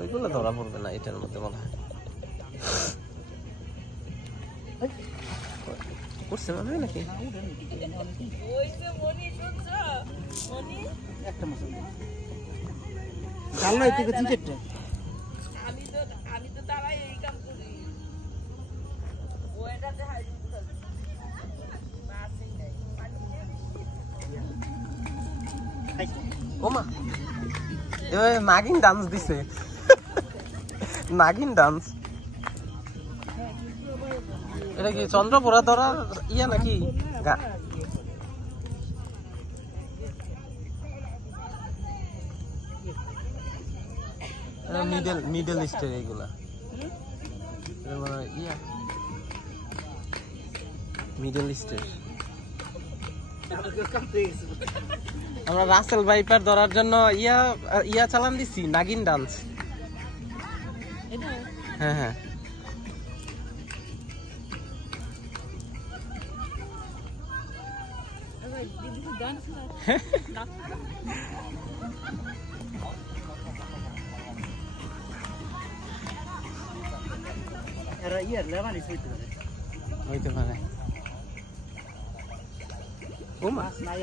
ওইগুলো ধরা পড়বে না এটার মধ্যে মনে হয়। করছে মনে হয় নাকি ওমা নাগিন ডান্স দিছে নাগিন ডান্স এটা কি চন্দ্রপুরা ধরার ইয়া নাকি মিডল ইস্টের এইগুলা ইয়া মিডল ইস্টের আমরা রাসেল ভাইপার ধরার জন্য ইয়া চালান দিছি নাগিন ডান্স হ্যাঁ হ্যাঁ হইতে পারে ও মাছ নাই